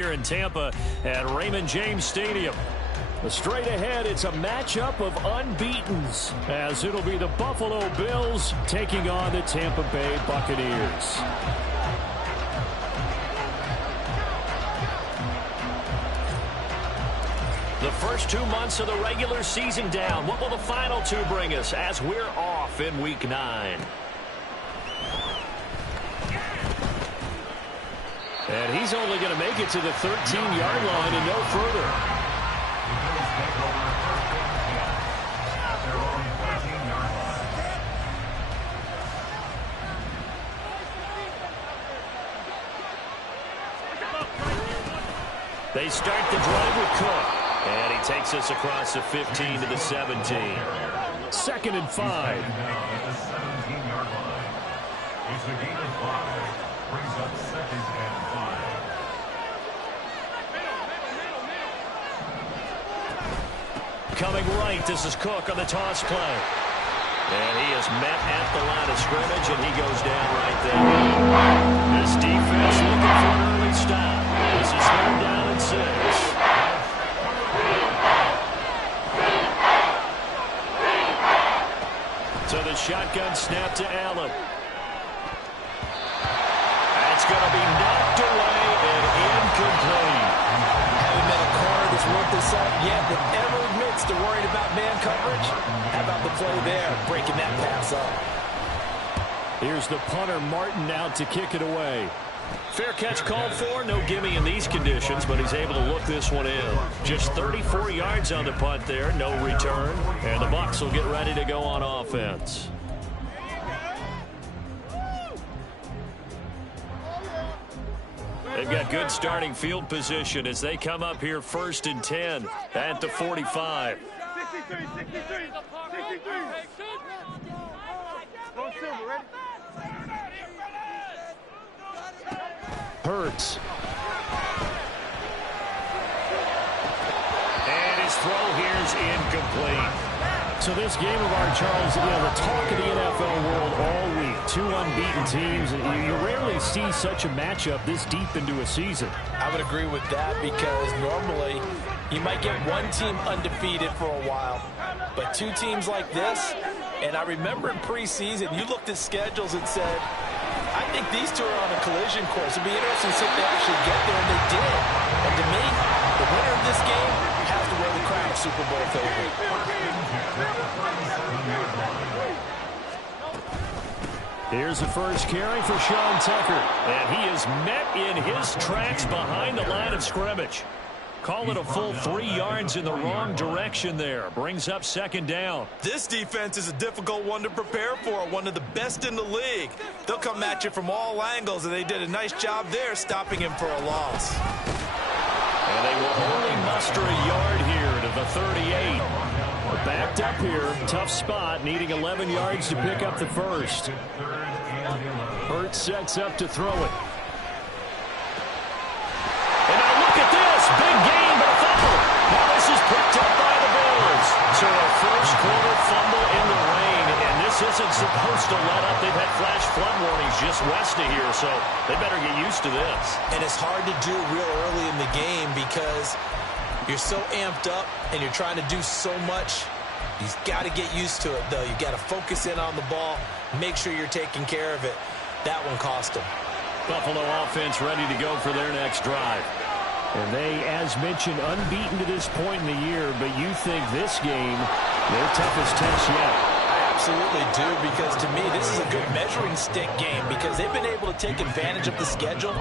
Here in Tampa at Raymond James Stadium. Straight ahead, it's a matchup of unbeatens, as it'll be the Buffalo Bills taking on the Tampa Bay Buccaneers. The first 2 months of the regular season down. What will the final two bring us as we're off in Week 9? And he's only going to make it to the 13-yard line and no further. They start the drive with Cook. And he takes us across the 15 to the 17. 2nd and 5. The 17-yard line. It's a gain of 5. Brings up 2nd and 5. Coming right, this is Cook on the toss play. And he is met at the line of scrimmage, and he goes down right there. This defense looking for an early stop. This is 3rd down and 6. So the shotgun snap to Allen. That's going to be knocked away and incomplete. Haven't met a corner that's worth this up yet that ever admits to worrying about man coverage. How about the play there, breaking that pass up? Here's the punter, Martin, out to kick it away. Fair catch called for. No gimme in these conditions, but he's able to look this one in. Just 34 yards on the punt there. No return. And the Bucs will get ready to go on offense. They've got good starting field position as they come up here 1st and 10 at the 45. 63. Hurts. And his throw here's incomplete. So this game of our, Charles, the talk of the NFL world all week. 2 unbeaten teams. You rarely see such a matchup this deep into a season. I would agree with that because normally you might get one team undefeated for a while. But 2 teams like this, and I remember in preseason, you looked at schedules and said, I think these 2 are on a collision course. It'd be interesting to see if they actually get there, and they did. And to me, the winner of this game has to wear the crown of Super Bowl favorite. Here's the first carry for Sean Tucker. And he is met in his tracks behind the line of scrimmage. Call it a full 3 yards in the wrong direction there. Brings up 2nd down. This defense is a difficult one to prepare for, one of the best in the league. They'll come at you from all angles, and they did a nice job there stopping him for a loss. And they will only muster a yard here to the 38. We're backed up here. Tough spot, needing 11 yards to pick up the first. Hurts sets up to throw it. Big gain, but a fumble. Now this is picked up by the Bills. So a first quarter fumble in the rain, and this isn't supposed to let up. They've had flash flood warnings just west of here, so they better get used to this. And it's hard to do real early in the game because you're so amped up and you're trying to do so much. You've got to get used to it, though. You've got to focus in on the ball, make sure you're taking care of it. That one cost them. Buffalo offense ready to go for their next drive. And they, as mentioned, unbeaten to this point in the year, but you think this game, their toughest test yet. I absolutely do, because to me, this is a good measuring stick game because they've been able to take advantage of the schedule.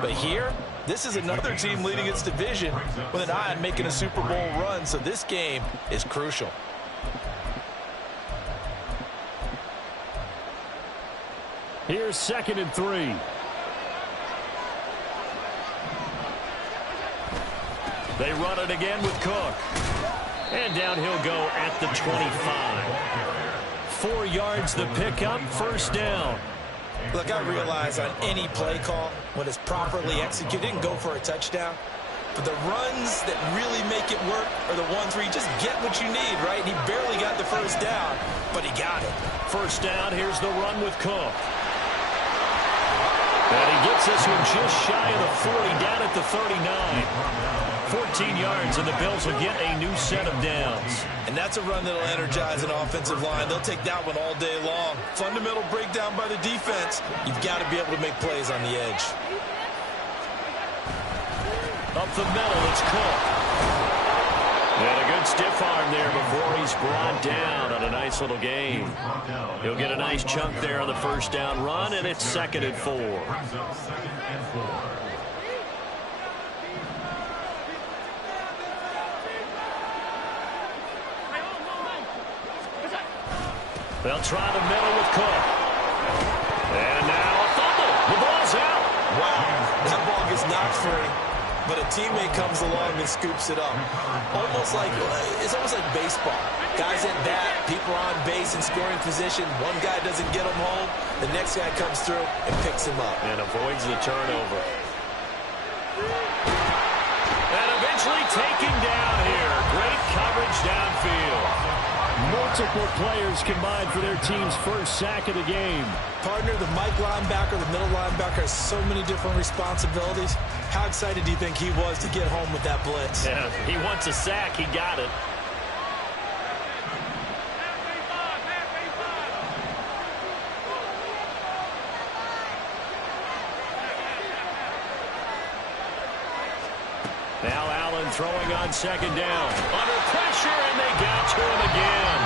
But here, this is another team leading its division with an eye on making a Super Bowl run, so this game is crucial. Here's 2nd and 3. They run it again with Cook. And down he'll go at the 25. 4 yards the pickup, 1st down. Look, I realize on any play call, when it's properly executed, and go for a touchdown. But the runs that really make it work are the ones where you just get what you need, right? And he barely got the 1st down, but he got it. 1st down, here's the run with Cook. And he gets this one just shy of the 40, down at the 39. 14 yards, and the Bills will get a new set of downs. And that's a run that'll energize an offensive line. They'll take that one all day long. Fundamental breakdown by the defense. You've got to be able to make plays on the edge. Up the middle, it's Cook. And a good stiff arm there before he's brought down on a nice little game. He'll get a nice chunk there on the first down run, and it's 2nd and 4. They'll try the middle with Cook. And now a fumble. The ball's out. Wow, that ball gets knocked free, but a teammate comes along and scoops it up. It's almost like baseball. Guys at bat, people are on base in scoring position. One guy doesn't get him home. The next guy comes through and picks him up. And avoids the turnover. And eventually taken down here. Great coverage downfield. Multiple players combined for their team's first sack of the game. Partner, the Mike linebacker, the middle linebacker has so many different responsibilities. How excited do you think he was to get home with that blitz? Yeah, he wants a sack. He got it. Now Allen throwing on 2nd down. Under pressure, and they got to him again.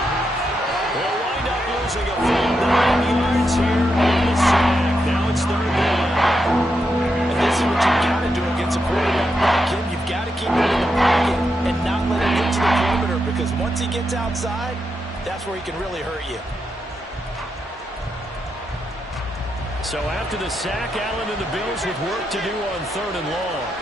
They'll wind up losing a full 9 yards here on the sack. Now it's 3rd down. And this is what you've got to do against a quarterback like him. You've got to keep him in the pocket and not let him get to the perimeter, because once he gets outside, that's where he can really hurt you. So after the sack, Allen and the Bills with work to do on 3rd and long.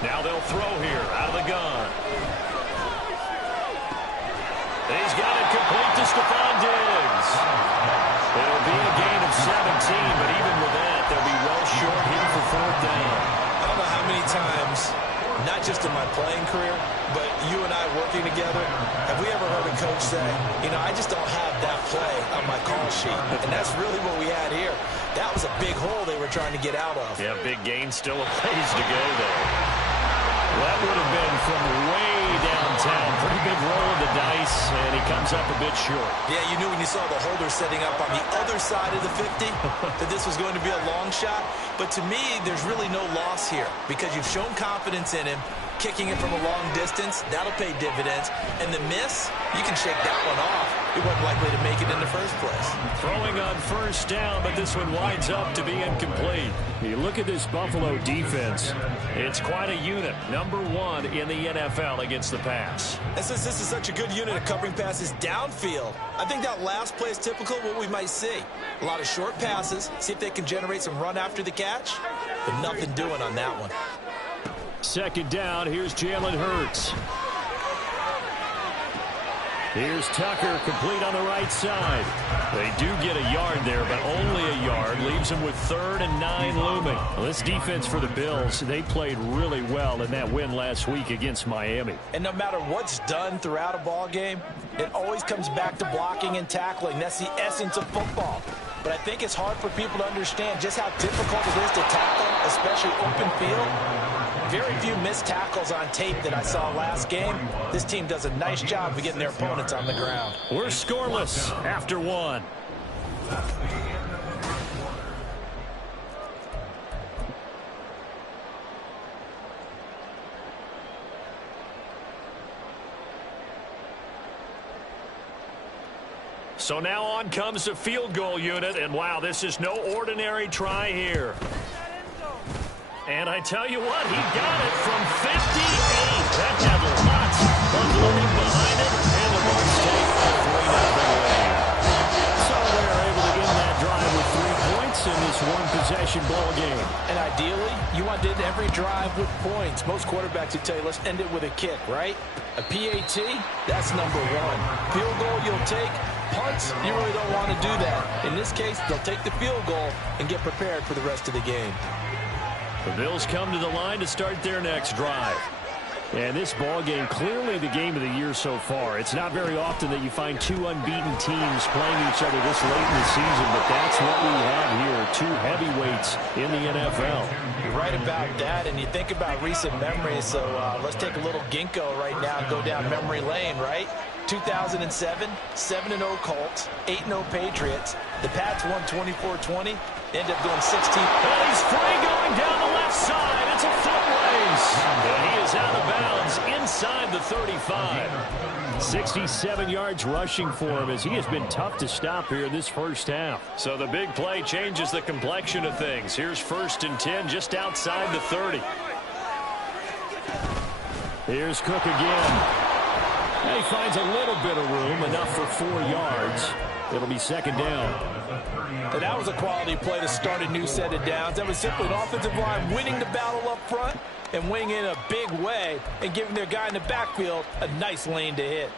Now they'll throw here out of the gun. He's got it complete to Stephon Diggs. It'll be a gain of 17, but even with that, they'll be well short here for 4th down. I don't know how many times, not just in my playing career, but you and I working together, have we ever heard a coach say, I just don't have that play on my call sheet. And that's really what we had here. That was a big hole they were trying to get out of. Yeah, big gain, still a ways to go there. That would have been from way downtown. Pretty big roll of the dice, and he comes up a bit short. Yeah, you knew when you saw the holder setting up on the other side of the 50 that this was going to be a long shot. But to me, there's really no loss here because you've shown confidence in him. Kicking it from a long distance, that'll pay dividends. And the miss, you can shake that one off. He wasn't likely to make it in the first place. Throwing on 1st down, but this one winds up to be incomplete. You look at this Buffalo defense. It's quite a unit. Number 1 in the NFL against the pass. And since this is such a good unit of covering passes downfield, I think that last play is typical of what we might see. A lot of short passes, see if they can generate some run after the catch, but nothing doing on that one. 2nd down, here's Jalen Hurts. Here's Tucker, complete on the right side. They do get a yard there, but only a yard. Leaves them with 3rd and 9 looming. Well, this defense for the Bills, they played really well in that win last week against Miami. And no matter what's done throughout a ball game, it always comes back to blocking and tackling. That's the essence of football. But I think it's hard for people to understand just how difficult it is to tackle, especially open field. Very few missed tackles on tape that I saw last game. This team does a nice job of getting their opponents on the ground. We're scoreless after 1. So now on comes the field goal unit, and wow, this is no ordinary try here. And I tell you what, he got it from 58. That had lots of loading behind it, and the Bucs take a 3-0 lead. So they're able to end that drive with 3 points in this one-possession ball game. And ideally, you want to end every drive with points. Most quarterbacks would tell you, let's end it with a kick, right? A PAT, that's number 1. Field goal you'll take. Punts, you really don't want to do that. In this case, they'll take the field goal and get prepared for the rest of the game. The Bills come to the line to start their next drive. And this ball game, clearly the game of the year so far. It's not very often that you find two unbeaten teams playing each other this late in the season, but that's what we have here, two heavyweights in the NFL. You're right about that, and you think about recent memories, so let's take a little ginkgo right now and go down memory lane, right? 2007, 7-0 Colts, 8-0 Patriots. The Pats won 24-20, ended up going 16. And he's free going down the left side. It's a foot race. And he is out of bounds inside the 35. 67 yards rushing for him as he has been tough to stop here in this first half. So the big play changes the complexion of things. Here's 1st and 10 just outside the 30. Here's Cook again. And he finds a little bit of room, enough for 4 yards. It'll be 2nd down. And that was a quality play to start a new set of downs. That was simply an offensive line winning the battle up front and winning in a big way and giving their guy in the backfield a nice lane to hit.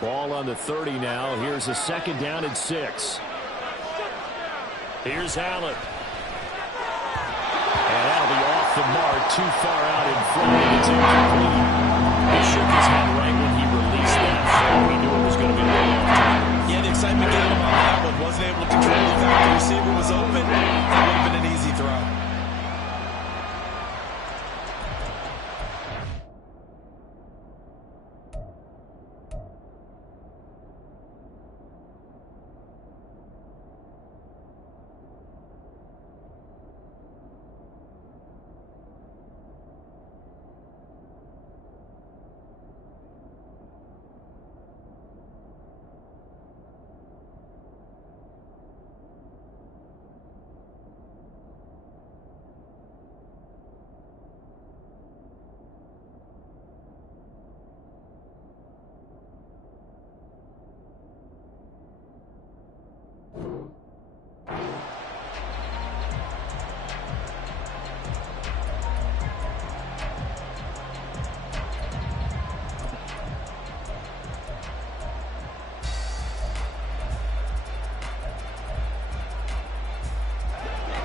Ball on the 30 now. Here's a 2nd down and 6. Here's Allen. And that'll be off the mark, too far out in front. It's incomplete. He shook his head right when he released that throw. He knew it was going to be way off target. Yeah, the excitement got him on that one. Wasn't able to control the fact the receiver was open. That would have been an easy throw.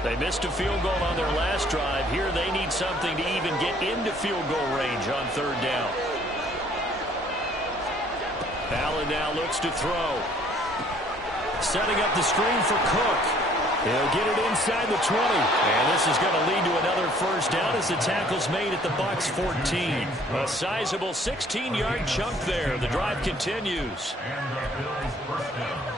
They missed a field goal on their last drive. Here they need something to even get into field goal range on 3rd down. Allen now looks to throw. Setting up the screen for Cook. He'll get it inside the 20. And this is going to lead to another 1st down as the tackle's made at the Bucs 14. A sizable 16-yard chunk there. The drive continues. And the Bills' 1st down.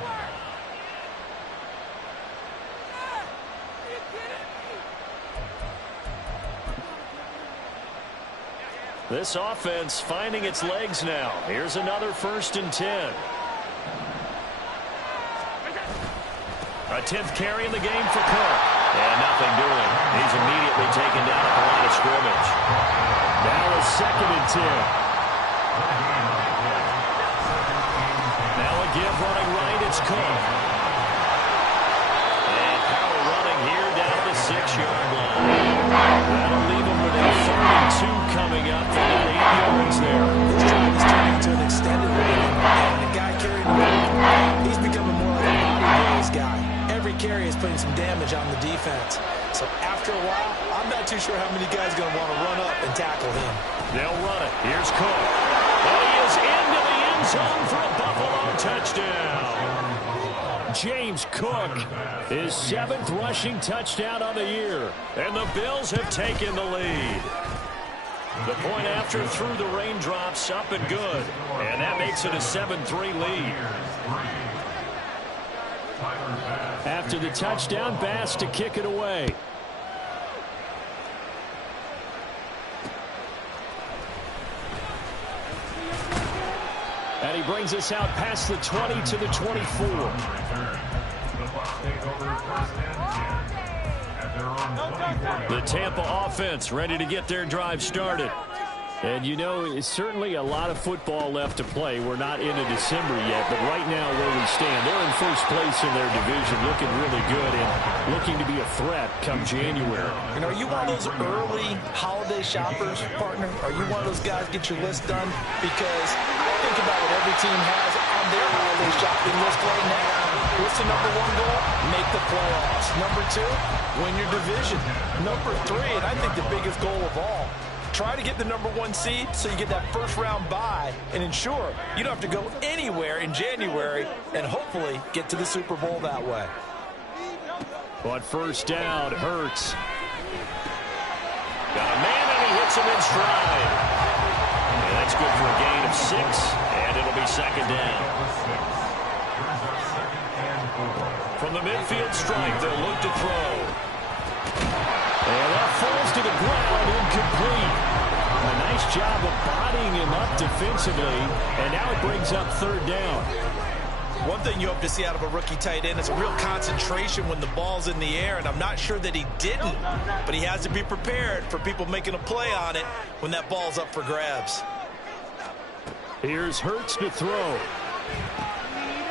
This offense finding its legs now. Here's another 1st and 10. A 10th carry in the game for Cook. And nothing doing. He's immediately taken down at the line of scrimmage. Now a 2nd and 10. Now again running right, it's Cook. And power running here down the 6-yard line. That'll leave him with a 32 coming up. For about 8 yards there. This drive is turning into an extended one. And the guy carrying the ball, he's becoming more like a body boys guy. Every carry is putting some damage on the defense. So after a while, I'm not too sure how many guys are going to want to run up and tackle him. They'll run it. Here's Cook. And he is into the end zone for a Buffalo touchdown. James Cook, his 7th rushing touchdown on the year. And the Bills have taken the lead. The point after through the raindrops, up and good. And that makes it a 7-3 lead. After the touchdown, Bass to kick it away. And he brings us out past the 20 to the 24. The Tampa offense ready to get their drive started. And, you know, it's certainly a lot of football left to play. We're not into December yet, but right now where we stand, they're in first place in their division, looking really good and looking to be a threat come January. You know, are you one of those early holiday shoppers, partner? Are you one of those guys get your list done? Because think about what every team has on their holiday shopping list right now. What's the number one goal? Make the playoffs. Number two, win your division. Number three, and I think the biggest goal of all, try to get the number one seed so you get that first round bye and ensure you don't have to go anywhere in January and hopefully get to the Super Bowl that way. But first down, Hurts. Got a man and he hits him in stride. And that's good for a gain of 6, and it'll be second down. From the midfield stripe, they'll look to throw. And that falls to the ground, incomplete. A nice job of bodying him up defensively, and now it brings up third down. One thing you hope to see out of a rookie tight end is a real concentration when the ball's in the air, and I'm not sure that he didn't, but he has to be prepared for people making a play on it when that ball's up for grabs. Here's Hurts to throw.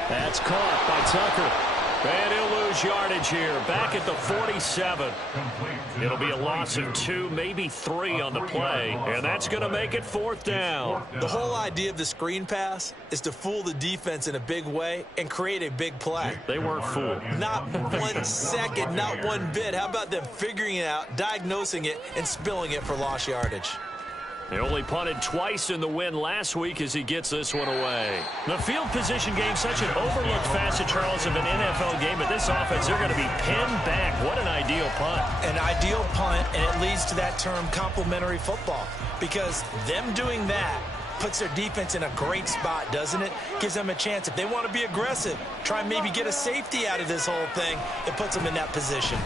That's caught by Tucker. And he'll lose yardage here, back at the 47. It'll be a loss of 2, maybe 3 on the play, and that's going to make it fourth down. The whole idea of the screen pass is to fool the defense in a big way and create a big play. They weren't fooled. Not 1 second, not one bit. How about them figuring it out, diagnosing it, and spilling it for lost yardage? They only punted twice in the win last week as he gets this one away. The field position game, such an overlooked facet, Charles, of an NFL game, but this offense, they're going to be pinned back. What an ideal punt. An ideal punt, and it leads to that term complementary football, because them doing that puts their defense in a great spot, doesn't it? Gives them a chance. If they want to be aggressive, try and maybe get a safety out of this whole thing, it puts them in that position.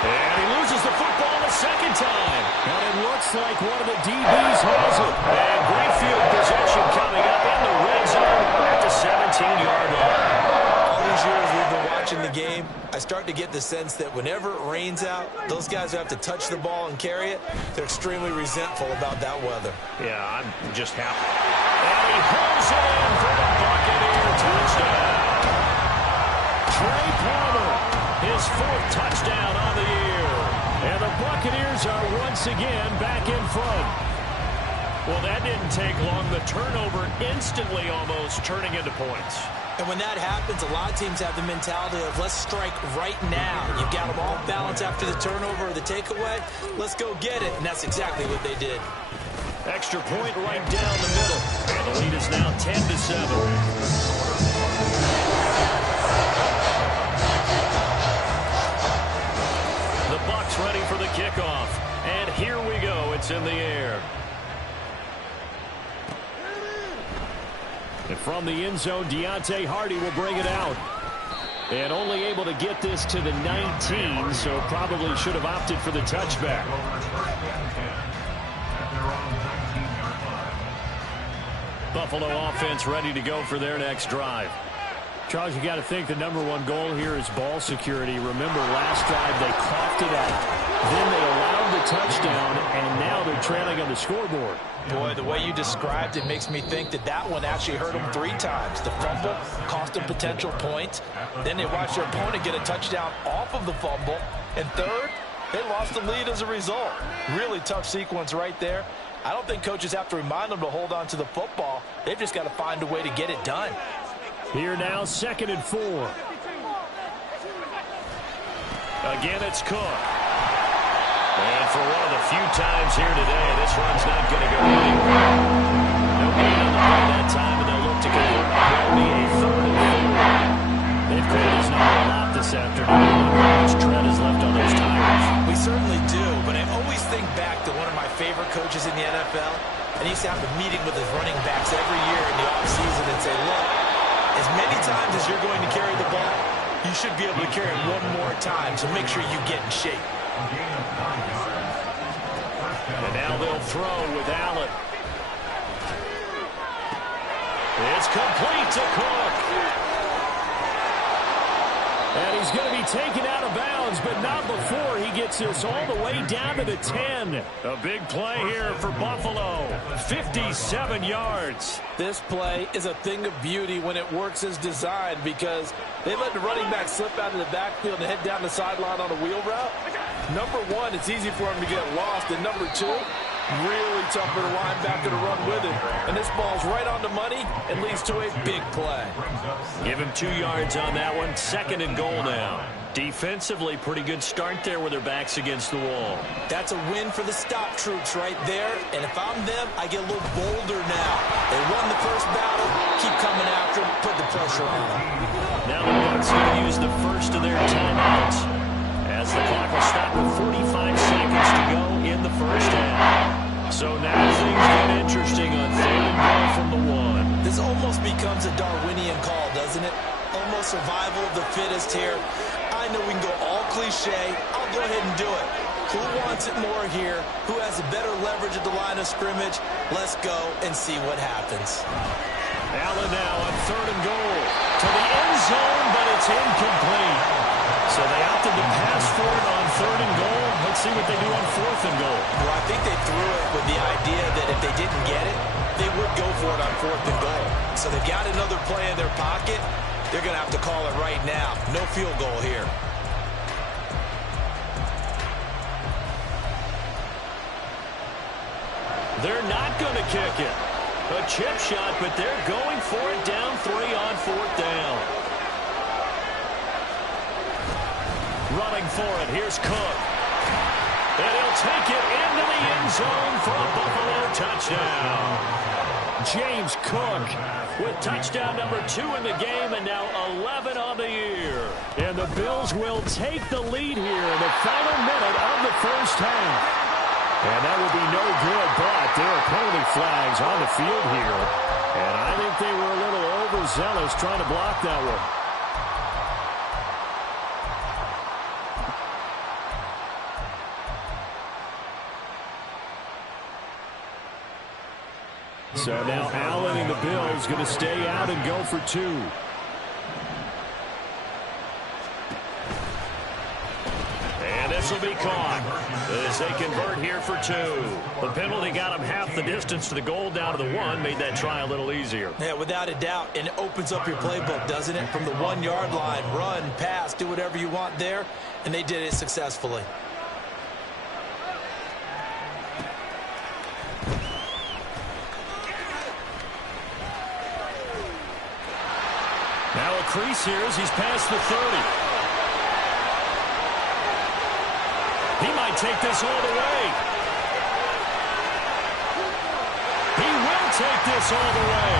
And he loses the football the second time. And it looks like one of the DBs has it. And great field possession coming up in the red zone at the 17-yard line. All these years we've been watching the game, I start to get the sense that whenever it rains out, those guys who have to touch the ball and carry it, they're extremely resentful about that weather. Yeah, I'm just happy. And he hooks it in for the Buccaneer touchdown. Trey Palmer, his 4th touchdown on the year. And the Buccaneers are once again back in front. Well, that didn't take long. The turnover instantly almost turning into points. And when that happens, a lot of teams have the mentality of let's strike right now. You've got them off balance after the turnover or the takeaway. Let's go get it. And that's exactly what they did. Extra point right down the middle. And the lead is now 10-7. Ready for the kickoff. And here we go. It's in the air. And from the end zone, Deontay Hardy will bring it out. And only able to get this to the 19, so probably should have opted for the touchback. Buffalo offense ready to go for their next drive. Charles, you got to think the number one goal here is ball security. Remember, last drive they coughed it up. Then they allowed the touchdown, and now they're trailing on the scoreboard. Boy, the way you described it makes me think that that one actually hurt them 3 times. The fumble cost them potential points. Then they watched their opponent get a touchdown off of the fumble. And third, they lost the lead as a result. Really tough sequence right there. I don't think coaches have to remind them to hold on to the football. They've just got to find a way to get it done. Here now, 2nd and 4. Again, it's Cook. And for one of the few times here today, this one's not going to go anywhere. No gain on the play that time, and they'll look to convert. That'll be a 3rd and 4. They've called his number a lot this afternoon. How much tread is left on those tires? We certainly do, but I always think back to one of my favorite coaches in the NFL, and he used to have a meeting with his running backs every year in the offseason and say, look, as many times as you're going to carry the ball, you should be able to carry it one more time, so make sure you get in shape. And now they'll throw with Allen. It's complete to Cook. And he's going to be taken out of bounds, but not before he gets this all the way down to the 10. A big play here for Buffalo. 57 yards. This play is a thing of beauty when it works as designed because they let the running back slip out of the backfield and head down the sideline on a wheel route. Number one, it's easy for him to get lost. And number two, Really tough for the linebacker to run with it. And this ball's right on the money and leads to a big play. Give him 2 yards on that one. 2nd and goal now. Defensively, pretty good start there with their backs against the wall. That's a win for the stop troops right there. And if I'm them, I get a little bolder now. They won the first battle. Keep coming after them. Put the pressure on them. Now the Bucs going to use the first of their timeouts, as the clock will stop with 45 seconds to go in the first half. So now things get interesting on 3rd and goal from the 1. This almost becomes a Darwinian call, doesn't it? Almost survival of the fittest here. I know we can go all cliche. I'll go ahead and do it. Who wants it more here? Who has a better leverage at the line of scrimmage? Let's go and see what happens. Allen now on 3rd and goal. To the end zone, but it's incomplete. So they opted to pass for it on 3rd and goal. Let's see what they do on 4th and goal. Well, I think they threw it with the idea that if they didn't get it, they would go for it on 4th and goal. So they've got another play in their pocket. They're going to have to call it right now. No field goal here. They're not going to kick it. A chip shot, but they're going for it down 3 on 4th down. Running for it. Here's Cook. And he'll take it into the end zone for a Buffalo touchdown. James Cook with touchdown number 2 in the game and now 11 on the year. And the Bills will take the lead here in the final minute of the first half. And that will be no good, but there are penalty flags on the field here. And I think they were a little overzealous trying to block that one. So now Allen and the Bills going to stay out and go for 2. And this will be caught as they convert here for 2. The penalty got them half the distance to the goal down to the 1, made that try a little easier. Yeah, without a doubt, and it opens up your playbook, doesn't it? From the 1-yard line, run, pass, do whatever you want there, and they did it successfully. Now a crease here as he's past the 30. He might take this all the way. He will take this all the way.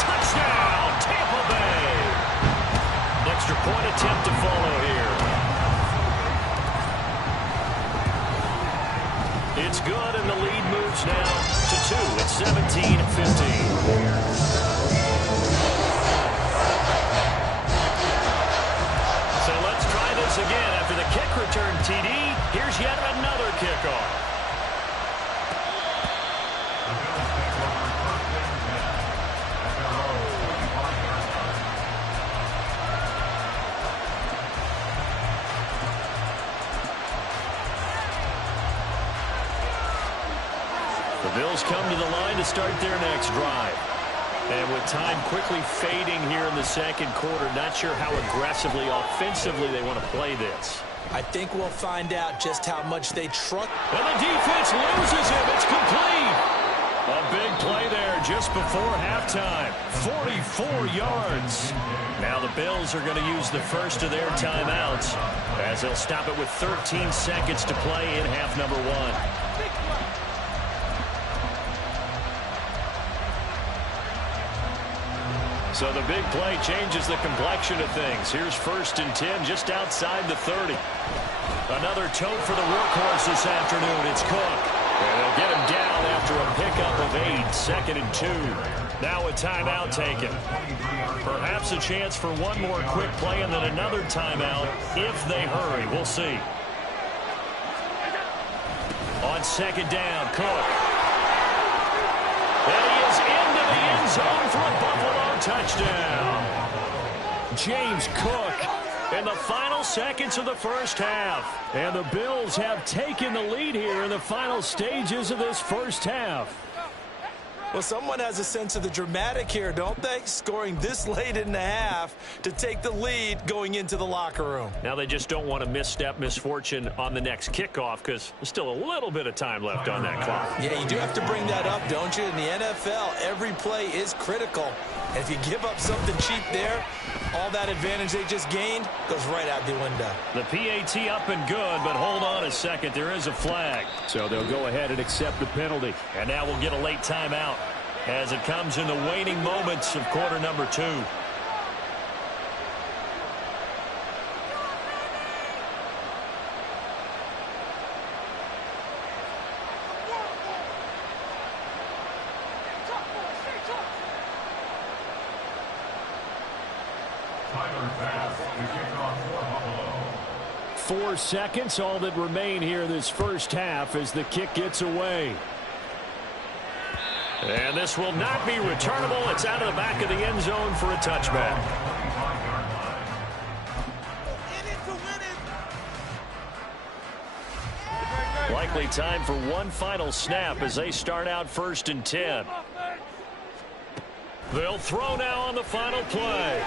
Touchdown, Tampa Bay. Extra point attempt to follow here. It's good, and the lead moves now to 2. It's 17-15. So let's try this again. After the kick return TD, here's yet another kickoff. The Bills come to the line to start their next drive. And with time quickly fading here in the second quarter, not sure how aggressively, offensively they want to play this. I think we'll find out just how much they trust. And the defense loses him. It's complete. A big play there just before halftime. 44 yards. Now the Bills are going to use the first of their timeouts as they'll stop it with 13 seconds to play in half number 1. So the big play changes the complexion of things. Here's 1st and 10 just outside the 30. Another tote for the workhorse this afternoon. It's Cook. And they'll get him down after a pickup of 8. 2nd and 2. Now a timeout taken. Perhaps a chance for one more quick play and then another timeout if they hurry. We'll see. On 2nd down, Cook. And he is into the end zone for a Buffalo touchdown. James Cook in the final seconds of the first half. And the Bills have taken the lead here in the final stages of this first half. Well, someone has a sense of the dramatic here, don't they? Scoring this late in the half to take the lead going into the locker room. Now they just don't want to misstep misfortune on the next kickoff because there's still a little bit of time left on that clock. Yeah, you do have to bring that up, don't you? In the NFL, every play is critical. And if you give up something cheap there, all that advantage they just gained goes right out the window. The PAT up and good, but hold on a second. There is a flag. So they'll go ahead and accept the penalty. And now we'll get a late timeout as it comes in the waning moments of quarter number 2. Tyler Bass, the kickoff for Buffalo. 4 seconds, all that remain here this first half as the kick gets away. And this will not be returnable. It's out of the back of the end zone for a touchback. Likely time for one final snap as they start out 1st and 10. They'll throw now on the final play.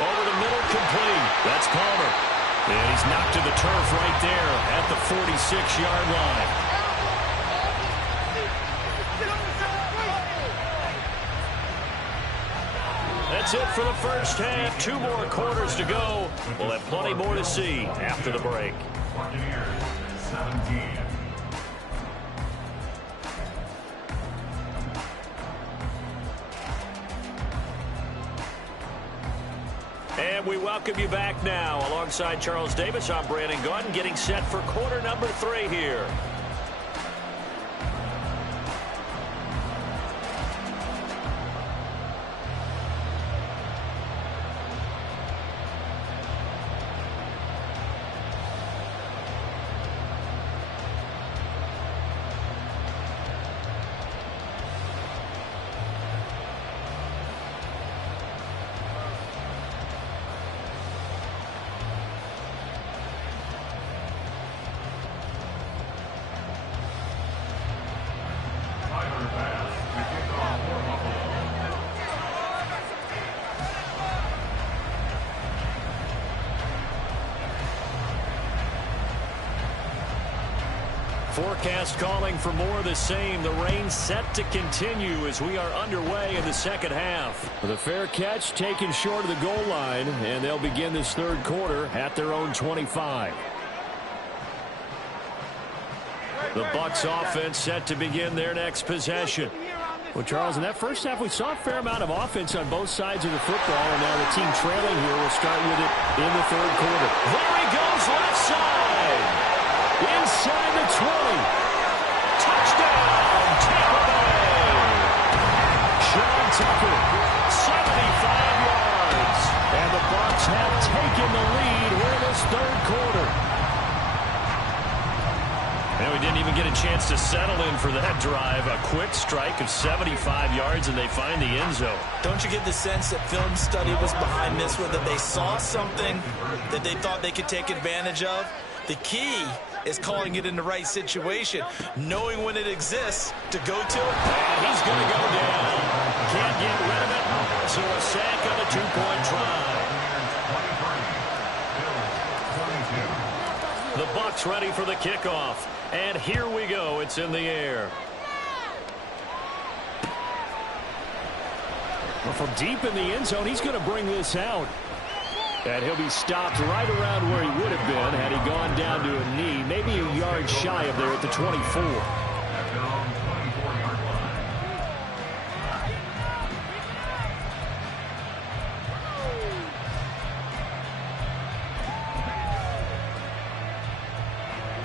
Over the middle, complete. That's Palmer. And he's knocked to the turf right there at the 46-yard line. That's it for the first half. 2 more quarters to go. We'll have plenty more to see after the break. Buccaneers, 17. And we welcome you back now. Alongside Charles Davis, I'm Brandon Gaudin, getting set for quarter number 3 here. Forecast calling for more of the same. The rain set to continue as we are underway in the second half. The fair catch taken short of the goal line, and they'll begin this third quarter at their own 25. The Bucs offense set to begin their next possession. Well, Charles, in that first half, we saw a fair amount of offense on both sides of the football, and now the team trailing here will start with it in the third quarter. There he goes, left side. Inside the 20. Touchdown, Tampa Bay. Sean Tucker, 75 yards. And the Bucs have taken the lead here in this third quarter. And we didn't even get a chance to settle in for that drive. A quick strike of 75 yards, and they find the end zone. Don't you get the sense that film study was behind this one, that they saw something that they thought they could take advantage of? The key is calling it in the right situation, knowing when it exists to go to it. And he's going to go down. Can't get rid of it. So a sack on a 2-point try. The Bucs ready for the kickoff. And here we go. It's in the air. Well, from deep in the end zone, he's going to bring this out. And he'll be stopped right around where he would have been had he gone down to a knee, maybe a yard shy of there at the 24.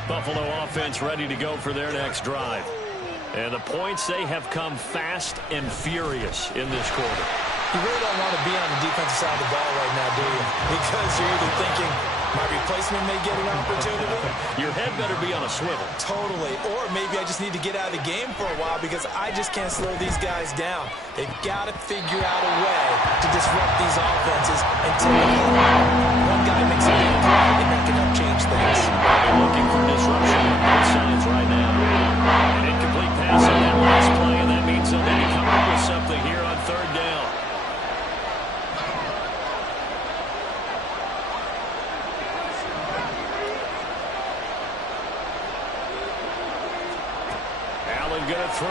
Buffalo offense ready to go for their next drive. And the points, they have come fast and furious in this quarter. You really don't want to be on the defensive side of the ball right now, do you? Because you're either thinking, my replacement may get an opportunity. Your head better be on a swivel. Totally. Or maybe I just need to get out of the game for a while because I just can't slow these guys down. They've got to figure out a way to disrupt these offenses. And typically, one guy makes a big play, and that can help change things. They're looking for disruption on both sides right now. An incomplete pass on that last play, and that means and going to throw.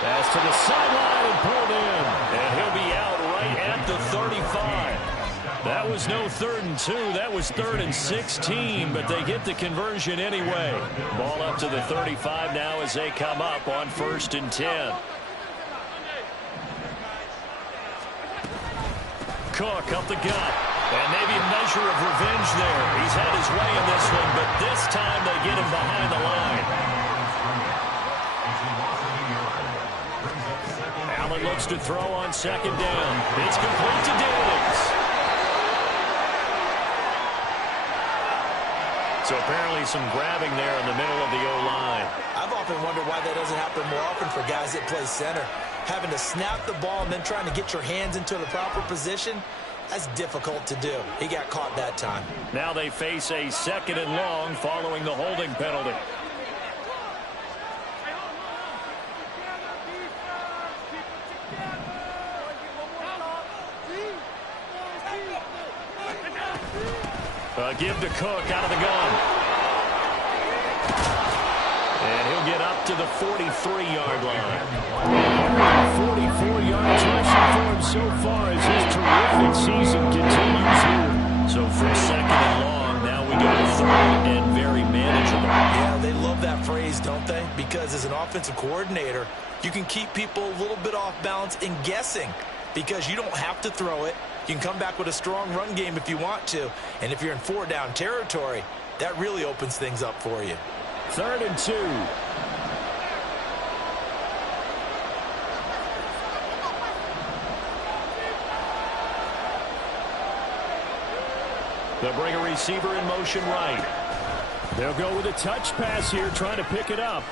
Pass to the sideline and pulled in. And he'll be out right at the 35. That was no 3rd and 2. That was 3rd and 16, but they get the conversion anyway. Ball up to the 35 now as they come up on 1st and 10. Cook up the gut. And maybe a measure of revenge there. He's had his way in this one, but this time they get him behind the line. Allen looks to throw on 2nd down. It's complete to Diggs. So apparently some grabbing there in the middle of the O-line. I've often wondered why that doesn't happen more often for guys that play center. Having to snap the ball and then trying to get your hands into the proper position, that's difficult to do. He got caught that time. Now they face a 2nd and long following the holding penalty. Give to Cook out of the gun. And he'll get up to the 43-yard line. 44 yards rushing for him so far as his terrific season continues here. So from 2nd and long, now we go to 3rd and very manageable. Yeah, they love that phrase, don't they? Because as an offensive coordinator, you can keep people a little bit off balance and guessing because you don't have to throw it. You can come back with a strong run game if you want to. And if you're in 4-down territory, that really opens things up for you. 3rd and 2. They'll bring a receiver in motion right. They'll go with a touch pass here, trying to pick it up.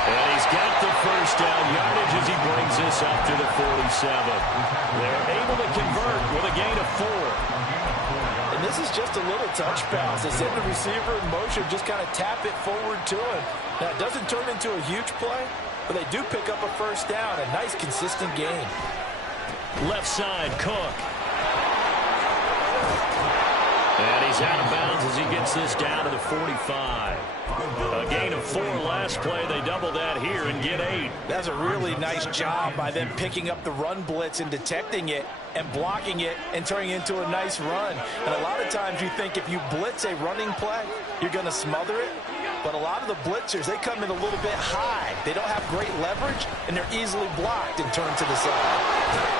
And he's got the 1st down yardage as he brings this up to the 47. They're able to convert with a gain of 4. And this is just a little touch pass. They send the receiver in motion, just kind of tap it forward to him. Now, it doesn't turn into a huge play, but they do pick up a 1st down. A nice, consistent gain. Left side, Cook. And he's out of bounds as he gets this down to the 45. A gain of 4 last play. They double that here and get 8. That's a really nice job by them picking up the run blitz and detecting it and blocking it and turning it into a nice run. And a lot of times you think if you blitz a running play, you're going to smother it. But a lot of the blitzers, they come in a little bit high. They don't have great leverage, and they're easily blocked and turned to the side.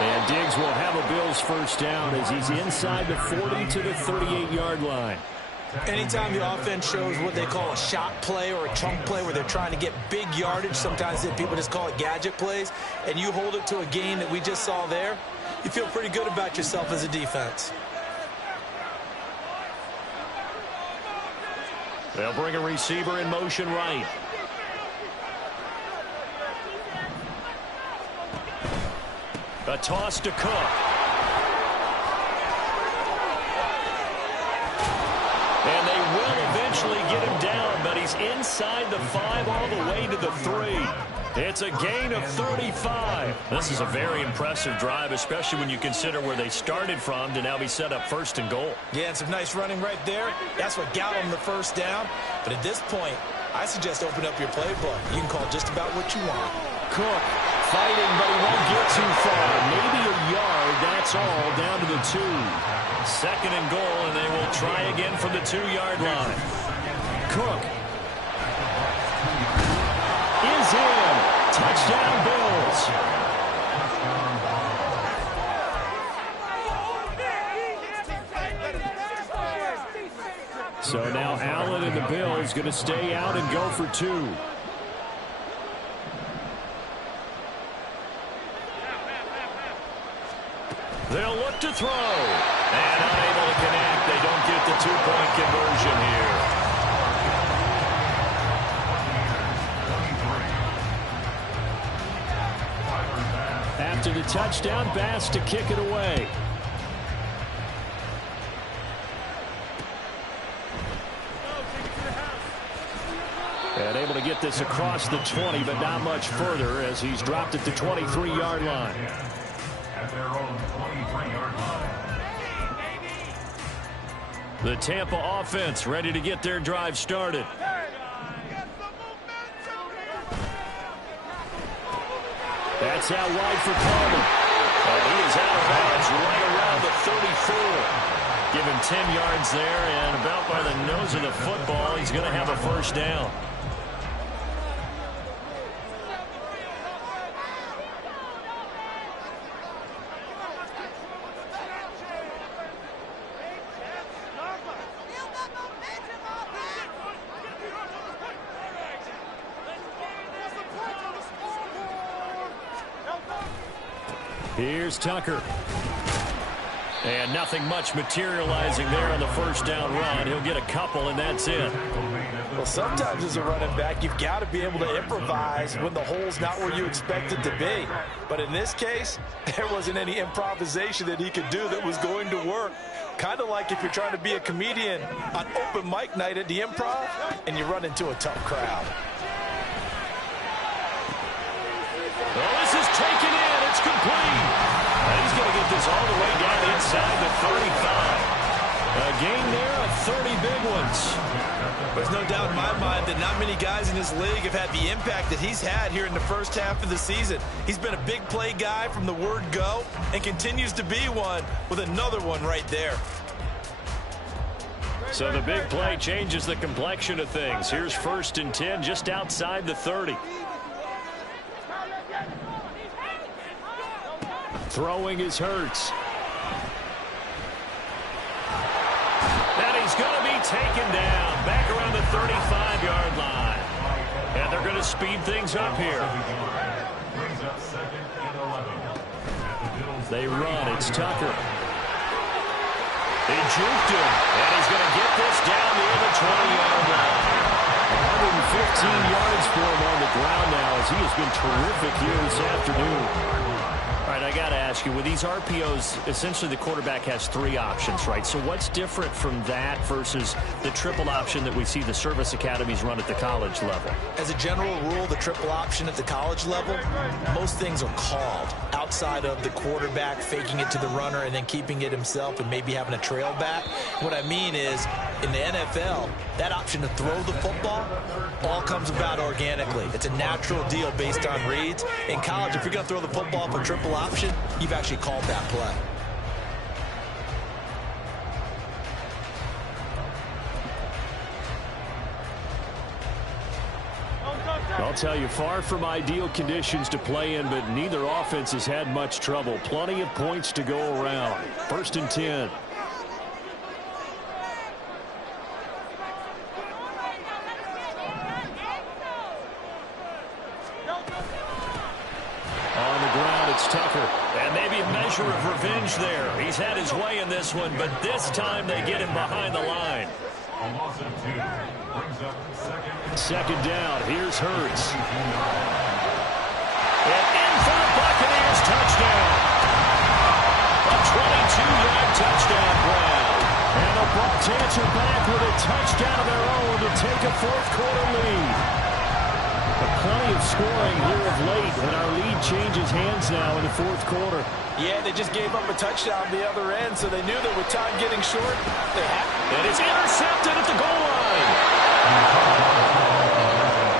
And Diggs will have a Bills 1st down as he's inside the 40 to the 38-yard line. Anytime the offense shows what they call a shot play or a chunk play where they're trying to get big yardage, sometimes people just call it gadget plays, and you hold it to a game that we just saw there, you feel pretty good about yourself as a defense. They'll bring a receiver in motion right. A toss to Cook. And they will eventually get him down, but he's inside the 5 all the way to the 3. It's a gain of 35. This is a very impressive drive, especially when you consider where they started from to now be set up 1st and goal. Yeah, and some nice running right there. That's what got them the 1st down. But at this point, I suggest open up your playbook. You can call just about what you want. Cook fighting, but he won't get too far. Maybe a yard, that's all, down to the 2. 2nd and goal, and they will try again from the 2-yard line. Cook is in. Touchdown, Bills. So now Allen and the Bills going to stay out and go for 2. They'll look to throw. And unable to connect. They don't get the 2-point conversion here. After the touchdown, Bass to kick it away. And able to get this across the 20, but not much further as he's dropped at the 23-yard line. At their own 23-yard line. The Tampa offense ready to get their drive started. That's out wide for Palmer. And he is out of bounds right around the 34. Give him 10 yards there, and about by the nose of the football, he's going to have a first down. Here's Tucker. And nothing much materializing there on the first down run. He'll get a couple, and that's it. Well, sometimes as a running back, you've got to be able to improvise when the hole's not where you expect it to be. But in this case, there wasn't any improvisation that he could do that was going to work. Kind of like if you're trying to be a comedian on open mic night at the Improv and you run into a tough crowd. Well, this is taken in. It's complete. And he's going to get this all the way down inside the 35. A gain there of 30 big ones. There's no doubt in my mind that not many guys in this league have had the impact that he's had here in the first half of the season. He's been a big play guy from the word go and continues to be one with another one right there. So the big play changes the complexion of things. Here's 1st and 10 just outside the 30. Throwing is Hurts. And he's going to be taken down back around the 35-yard line. And they're going to speed things up here. They run. It's Tucker. They juked him. And he's going to get this down near the 20-yard line. 115 yards for him on the ground now as he has been terrific here this afternoon. All right, I got to ask you, with these RPOs, essentially the quarterback has 3 options, right? So what's different from that versus the triple option that we see the service academies run at the college level? As a general rule, the triple option at the college level, most things are called outside of the quarterback faking it to the runner and then keeping it himself and maybe having a trail back. What I mean is, in the NFL, that option to throw the football all comes about organically. It's a natural deal based on reads. In college, if you're going to throw the football for triple option, you've actually called that play. I'll tell you, far from ideal conditions to play in, but neither offense has had much trouble. Plenty of points to go around. 1st and 10. On the ground, it's Tucker. And maybe a measure of revenge there. He's had his way in this one, but this time they get him behind the line. Second down. Here's Hurts. And in for the Buccaneers touchdown. A 22-yard touchdown grab. And the Bucs answer back with a touchdown of their own to take a 4th-quarter lead. But plenty of scoring here of late, and our lead changes hands now in the 4th quarter. Yeah, they just gave up a touchdown the other end, so they knew that with time getting short, they had. And it's intercepted at the goal line.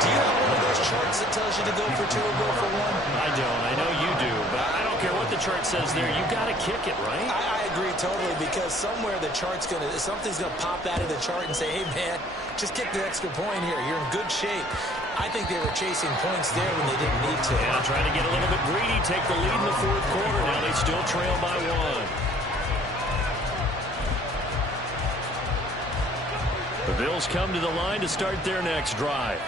Do you have one of those charts that tells you to go for 2 or go for 1? I don't. I know you do, but I don't care what the chart says there. You got to kick it, right? I agree totally, because somewhere the chart's going to, something's going to pop out of the chart and say, hey, man, just kick the extra point here. You're in good shape. I think they were chasing points there when they didn't need to. Yeah, trying to get a little bit greedy, take the lead in the 4th quarter. Now they still trail by 1. The Bills come to the line to start their next drive.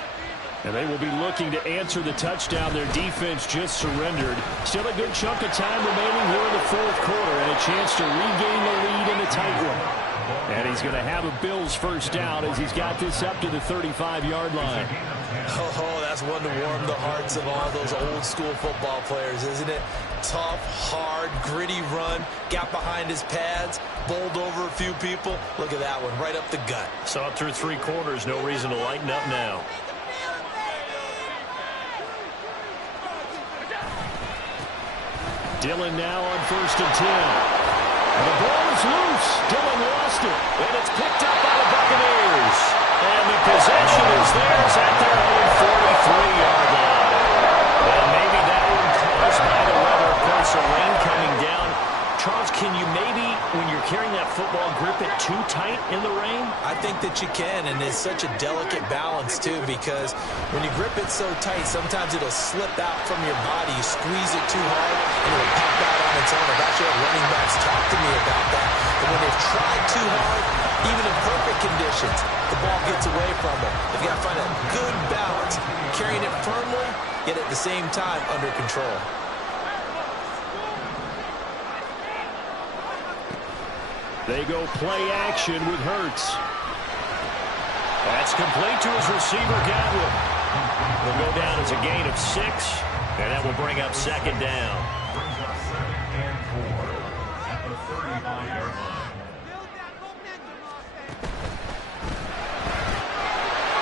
And they will be looking to answer the touchdown their defense just surrendered. Still a good chunk of time remaining here in the 4th quarter and a chance to regain the lead in the tight one. And he's going to have a Bills first down as he's got this up to the 35-yard line. Oh, that's one to warm the hearts of all those old-school football players, isn't it? Tough, hard, gritty run, got behind his pads, bowled over a few people. Look at that one, right up the gut. So up through 3 quarters, no reason to lighten up now. Dillon now on 1st and 10. The ball is loose. Dillon lost it. And it's picked up by the Buccaneers. And the possession is theirs at their own 43-yard line. And maybe that one caused by the weather. Of course, the rain coming down. Charles, can you maybe, when you're carrying that football, grip it too tight in the rain? I think that you can, and it's such a delicate balance, too, because when you grip it so tight, sometimes it'll slip out from your body. You squeeze it too hard, and it'll pop out on its own. I've actually had running backs talk to me about that. And when they've tried too hard, even in perfect conditions, the ball gets away from them. They've got to find a good balance, carrying it firmly, yet at the same time under control. They go play action with Hurts. That's complete to his receiver, Godwin. Will go down as a gain of 6, and that will bring up second down. Brings up 2nd and 4 at the 35-yard line.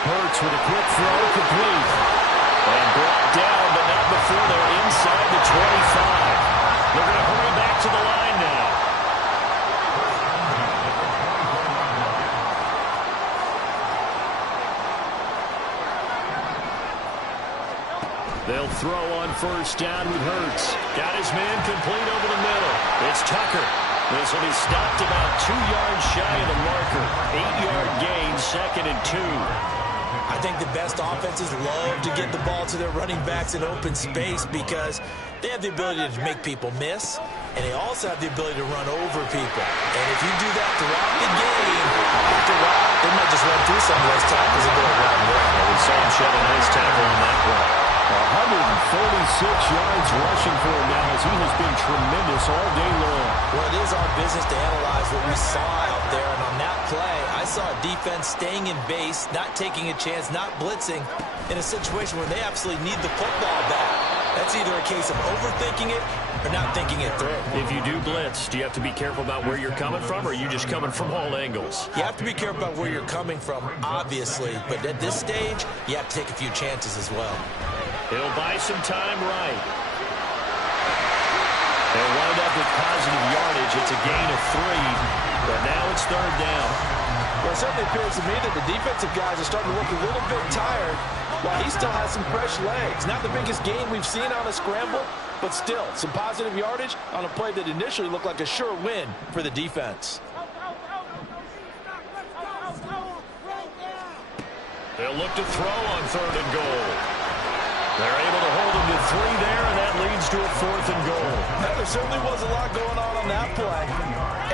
Hurts with a quick throw, complete. And brought down, but not before they're inside the 25. They're going to hurry back to the line now. They'll throw on first down with Hurts. Got his man complete over the middle. It's Tucker. This will be stopped about 2 yards shy of the marker. 8-yard gain, 2nd and 2. I think the best offenses love to get the ball to their running backs in open space because they have the ability to make people miss, and they also have the ability to run over people. And if you do that throughout the game, after a while, they might just run through some of those tackles and go around one. We saw him shed a nice tackle on that play. 146 yards rushing for him now as he has been tremendous all day long. Well, it is our business to analyze what we saw out there, and on that play, I saw a defense staying in base, not taking a chance, not blitzing, in a situation where they absolutely need the football back. That's either a case of overthinking it or not thinking it through. If you do blitz, do you have to be careful about where you're coming from, or are you just coming from all angles? You have to be careful about where you're coming from, obviously, but at this stage, you have to take a few chances as well. He'll buy some time right. They'll wind up with positive yardage. It's a gain of 3, but now it's 3rd down. Well, it certainly appears to me that the defensive guys are starting to look a little bit tired while he still has some fresh legs. Not the biggest gain we've seen on a scramble, but still some positive yardage on a play that initially looked like a sure win for the defense. They'll look to throw on 3rd and goal. They're able to hold him to 3 there, and that leads to a 4th and goal. Now, there certainly was a lot going on that play.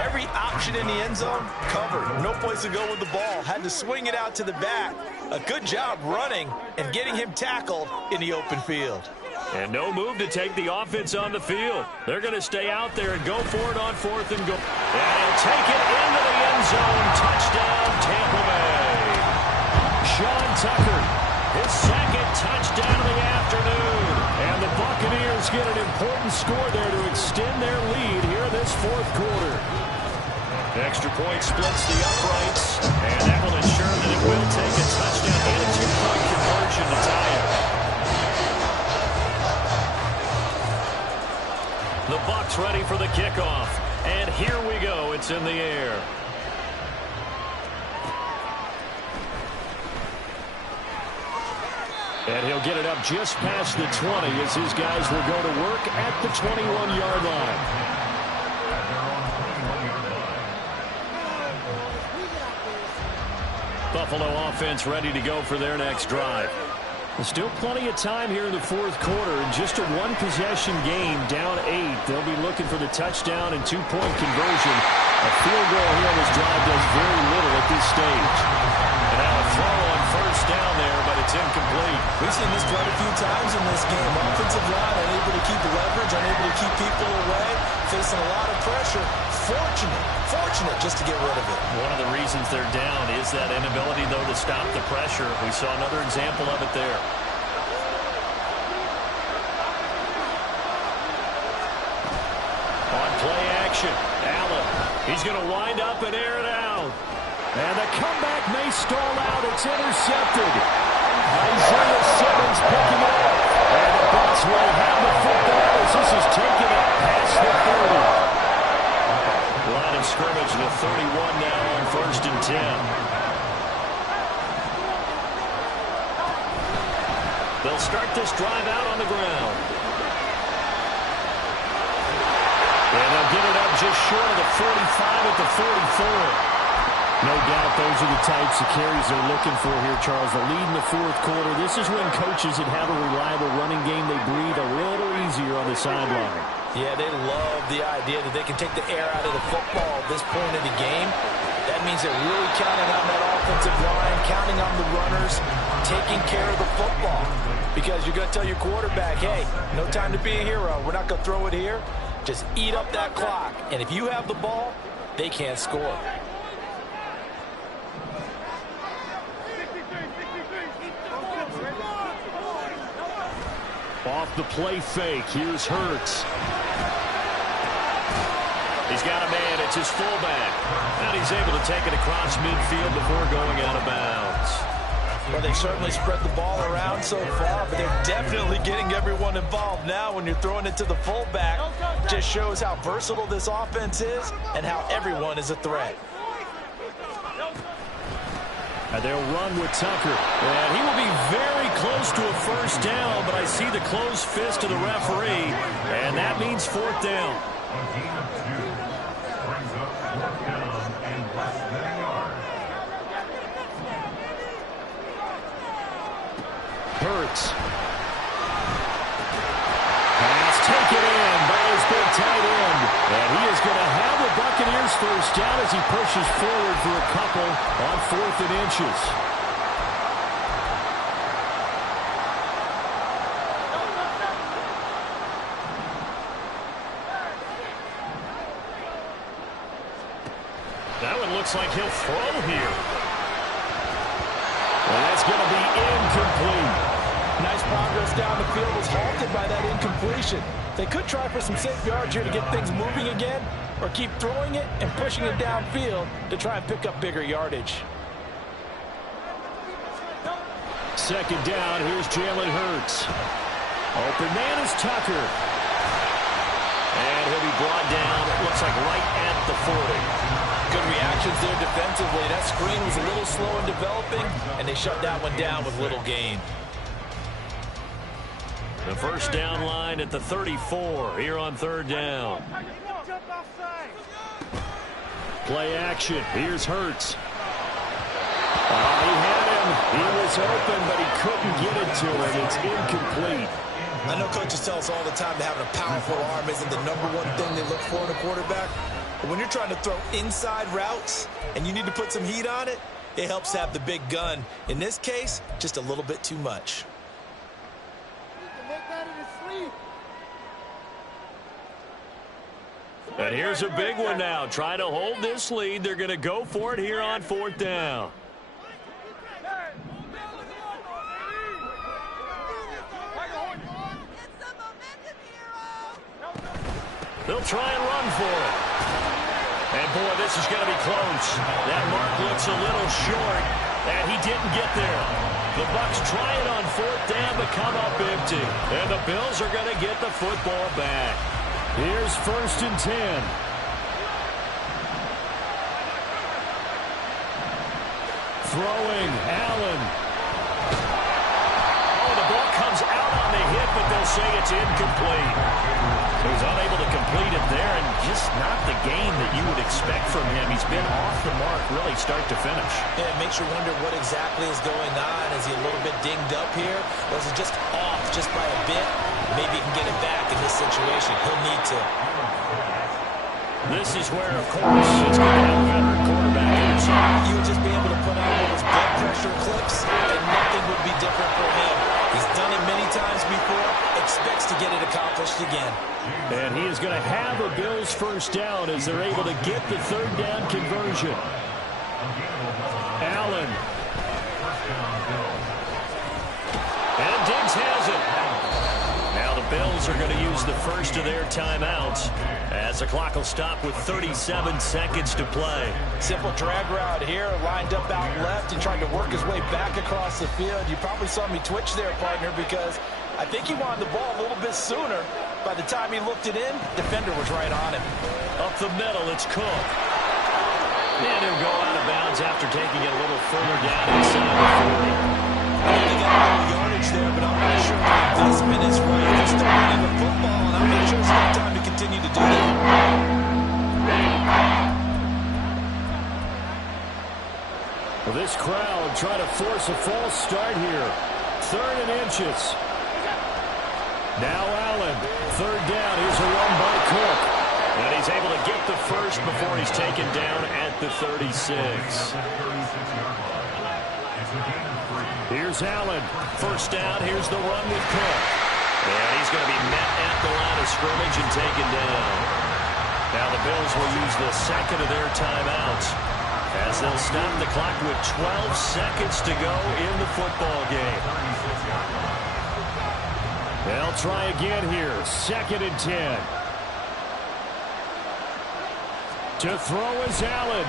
Every option in the end zone covered. No place to go with the ball. Had to swing it out to the back. A good job running and getting him tackled in the open field. And no move to take the offense on the field. They're going to stay out there and go for it on 4th and goal. And he'll take it into the end zone. Touchdown, Tampa Bay. Sean Tucker, his 2nd touchdown of the afternoon. And the Buccaneers get an important score there to extend their lead here in this 4th quarter. Extra point splits the uprights, and that will ensure that it will take a touchdown and a 2-point conversion to tie it. The Bucs ready for the kickoff, and here we go. It's in the air. And he'll get it up just past the 20 as his guys will go to work at the 21-yard line. Buffalo offense ready to go for their next drive. Still plenty of time here in the 4th quarter, and just a 1-possession game, down 8. They'll be looking for the touchdown and 2-point conversion. A field goal here on this drive does very little at this stage. And now a throw on first down there, but it's incomplete. We've seen this quite a few times in this game. Offensive line unable to keep leverage, unable to keep people away, facing a lot of pressure. Fortunate just to get rid of it. One of the reasons they're down is that inability, though, to stop the pressure. We saw another example of it there. On play action, Allen. He's going to wind up and air it out. And the comeback may stall out. It's intercepted. Isaiah Simmons picking it up. And the Bucs will have the football as this is taken up past the 30. 31 now on 1st and 10. They'll start this drive out on the ground. And they'll get it up just short of the 45 at the 44. No doubt those are the types of carries they're looking for here, Charles. The lead in the fourth quarter. This is when coaches that have a reliable running game, they breathe a little easier on the sideline. Yeah, they love the idea that they can take the air out of the football at this point in the game. That means they're really counting on that offensive line, counting on the runners, taking care of the football. Because you're going to tell your quarterback, hey, no time to be a hero. We're not going to throw it here. Just eat up that clock. And if you have the ball, they can't score. Off the play fake, here's Hurts. He's got a man, it's his fullback. And he's able to take it across midfield before going out of bounds. Well, they've certainly spread the ball around so far, but they're definitely getting everyone involved now when you're throwing it to the fullback. Just shows how versatile this offense is and how everyone is a threat. And they'll run with Tucker. And he will be very close to a first down, but I see the closed fist of the referee, and that means fourth down. A gain of 2 brings up 4th down and less than a yard. Hurts. Pass taken in by his big tight end. And he is going to have the Buccaneers first down as he pushes forward for a couple on 4th and inches. That one looks like he'll throw here. And that's going to be incomplete. Nice progress down the field was halted by that incompletion. They could try for some safe yards here to get things moving again, or keep throwing it and pushing it downfield to try and pick up bigger yardage. Second down, here's Jalen Hurts. Open man is Tucker. And he'll be brought down, it looks like right at the 40. Good reactions there defensively. That screen was a little slow in developing, and they shut that one down with little gain. The first down line at the 34 here on 3rd down. Play action. Here's Hurts. He had him. He was open, but he couldn't get it to him. It's incomplete. I know coaches tell us all the time that having a powerful arm isn't the #1 thing they look for in a quarterback. But when you're trying to throw inside routes and you need to put some heat on it, it helps have the big gun. In this case, just a little bit too much. And here's a big one now. Trying to hold this lead. They're going to go for it here on 4th down. They'll try and run for it. And, boy, this is going to be close. That mark looks a little short, and he didn't get there. The Bucs try it on 4th down but come up empty. And the Bills are going to get the football back. Here's 1st and 10. Throwing, Allen. Oh, the ball comes out on the hit, but they'll say it's incomplete. So he's unable to complete it there, and just not the game that you would expect from him. He's been off the mark really start to finish. Yeah, it makes you wonder what exactly is going on. Is he a little bit dinged up here? Or is he just off just by a bit? Maybe he can get it back in this situation. He'll need to. This is where, of course, it's going to have a veteran quarterback inside. You would just be able to put on one of his blood pressure clips, and nothing would be different for him. He's done it many times before, expects to get it accomplished again. And he is going to have a Bills first down as they're able to get the 3rd down conversion. Allen. And Diggs has it. Now the Bills are going to use the first of their timeouts as the clock will stop with 37 seconds to play. Simple drag route here, lined up out left and trying to work his way back across the field. You probably saw me twitch there, partner, because I think he wanted the ball a little bit sooner. By the time he looked it in, defender was right on him. Up the middle, it's Cook. And he'll go out of bounds after taking it a little further down inside the 40. They got a little yardage there, but I'm not sure the investment is right. They're still running the football, and I'm not sure it's enough time to continue to do that. Well, this crowd trying to force a false start here. 3rd and inches. Now Allen, 3rd down. Here's a run by Cook. And he's able to get the first before he's taken down at the 36. Here's Allen. 1st down. Here's the run with Cook. And he's going to be met at the line of scrimmage and taken down. Now the Bills will use the 2nd of their timeouts as they'll stop the clock with 12 seconds to go in the football game. They'll try again here. 2nd and 10. To throw is Allen.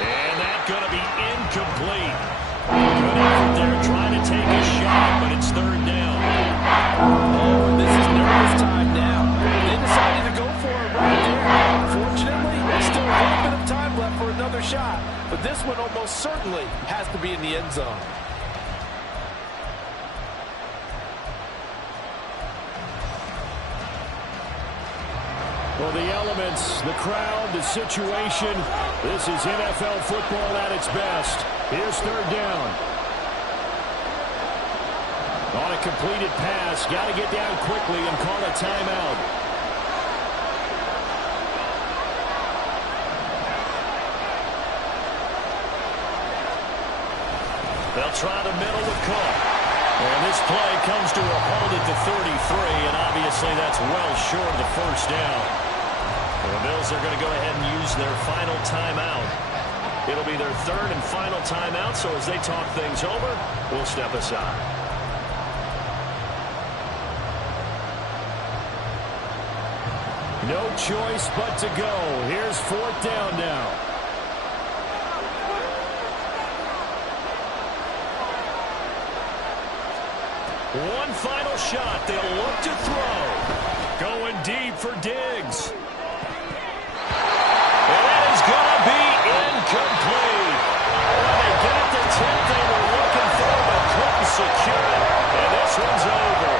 And that's going to be incomplete. Good effort there trying to take a shot, but it's 3rd down. Oh, and this is nervous time now. They decided to go for it right there. Fortunately, there's still a little bit of time left for another shot, but this one almost certainly has to be in the end zone. Well, the elements, the crowd, the situation, this is NFL football at its best. Here's 3rd down. On a completed pass, got to get down quickly and call a timeout. They'll try the middle with Cook. And this play comes to a halt at the 33, and obviously that's well short of the 1st down. The Bills are going to go ahead and use their final timeout. It'll be their 3rd and final timeout, so as they talk things over, we'll step aside. No choice but to go. Here's 4th down now. One final shot. They'll look to throw. Going deep for Diggs. And that is going to be incomplete. When they get the tip they were looking for, but couldn't secure it. And this one's over.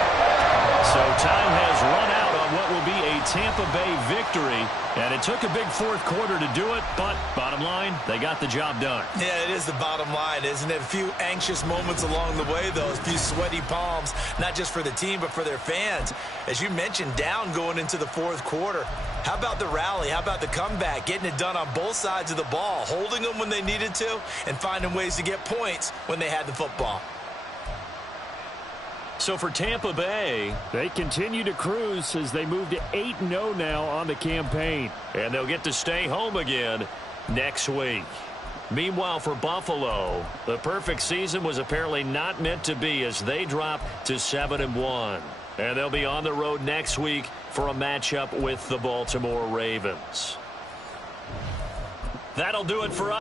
So time has run out on what will be a Tampa Bay victory. And it took a big 4th quarter to do it, but bottom line, they got the job done. Yeah, it is the bottom line, isn't it? A few anxious moments along the way, though. A few sweaty palms, not just for the team, but for their fans. As you mentioned, down going into the 4th quarter. How about the rally? How about the comeback? Getting it done on both sides of the ball, holding them when they needed to, and finding ways to get points when they had the football. So for Tampa Bay, they continue to cruise as they move to 8-0 now on the campaign. And they'll get to stay home again next week. Meanwhile, for Buffalo, the perfect season was apparently not meant to be as they drop to 7-1. And they'll be on the road next week for a matchup with the Baltimore Ravens. That'll do it for us.